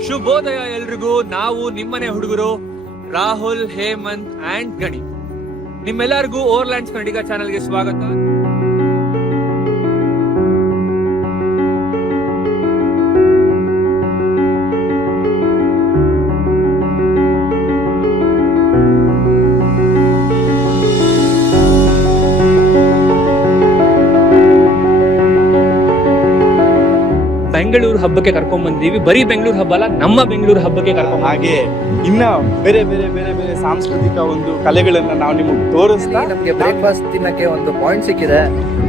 ಶುಭೋದಯ ಎಲ್ರಿಗೂ. ನಾವು ನಿಮ್ಮನೆ ಹುಡುಗರು ರಾಹುಲ್ ಹೇಮಂತ್ ಅಂಡ್ ಗಣಿ. ನಿಮ್ಮೆಲ್ಲರಿಗೂ ಓವರ್ಲ್ಯಾಂಡ್ಸ್ ಕನ್ನಡಿಗ ಚಾನಲ್ಗೆ ಸ್ವಾಗತ. ಬೆಂಗಳೂರು ಹಬ್ಬಕ್ಕೆ ಕರ್ಕೊಂಡ್ ಬಂದಿದೀವಿ. ಬರೀ ಬೆಂಗಳೂರು ಹಬ್ಬ ಅಲ್ಲ ನಮ್ಮ ಬೆಂಗಳೂರು ಹಬ್ಬಕ್ಕೆ ಕರ್ಕೊಂಡ್ ಹಾಗೆ ಇನ್ನ ಬೇರೆ ಬೇರೆ ಬೇರೆ ಬೇರೆ ಸಾಂಸ್ಕೃತಿಕ ಒಂದು ಕಲೆಗಳನ್ನ ನಾವು ನಿಮಗೆ ತೋರಿಸ್ತಾ ನಮ್ಗೆ ಬ್ರೇಕ್ಫಾಸ್ಟ್ ತಿನ್ನಕ್ಕೆ ಒಂದು ಪಾಯಿಂಟ್ ಸಿಕ್ಕಿದೆ.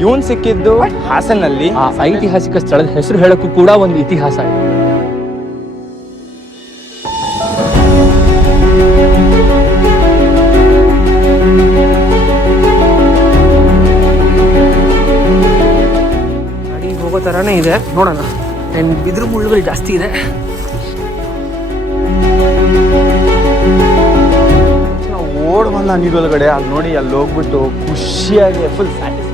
ಇವನ್ ಸಿಕ್ಕಿದ್ದು ಹಾಸನಲ್ಲಿ. ಆ ಐತಿಹಾಸಿಕ ಸ್ಥಳದ ಹೆಸರು ಹೇಳಕ್ಕೂ ಕೂಡ ಒಂದು ಇತಿಹಾಸ ಇದೆ. ಹೋಗೋ ಥರನೇ ಇದೆ ನೋಡೋಣ. ಏನು ಬಿದಿರು ಮುಳ್ಳುಗಳು ಜಾಸ್ತಿ ಇದೆ. ನಾವು ಓಡ್ ಬಂದ ನೀರೊಳಗಡೆ ಅಲ್ಲಿ ನೋಡಿ ಅಲ್ಲಿ ಹೋಗ್ಬಿಟ್ಟು ಖುಷಿಯಾಗಿ full satisfy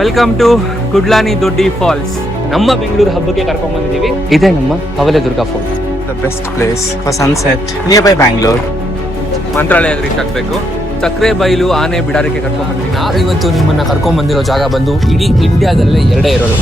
welcome to ಕುಡ್ಲಾನಿ Doddi falls ನಮ್ಮ ಬೆಂಗಳೂರು ಹಬ್ಬಕ್ಕೆ ಕರ್ಕೊಂಡ್ ಬಂದಿದ್ದೀವಿ. ಇದೇ ನಮ್ಮ Havaledurga falls the best place for sunset near by Bangalore Mantralayam reach ಆಗ್ಬೇಕು. ಸಕ್ಕರೆ ಬೈಲು, ಆನೆ ಬಿಡಾರಕ್ಕೆ ಕರ್ಕೊಂಡ್ ಬಂದಿದ್ದೀನಿ ನಾವು ಇವತ್ತು ನಿಮ್ಮನ್ನ ಕರ್ಕೊಂಡ್ ಬಂದಿರೋ ಜಾಗ ಬಂದು ಇಡೀ ಇಂಡಿಯಾದಲ್ಲೇ ಎರಡೇ ಇರೋದು.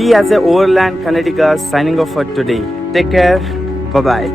He has a overland Kannadiga signing off for today. Take care. Bye bye.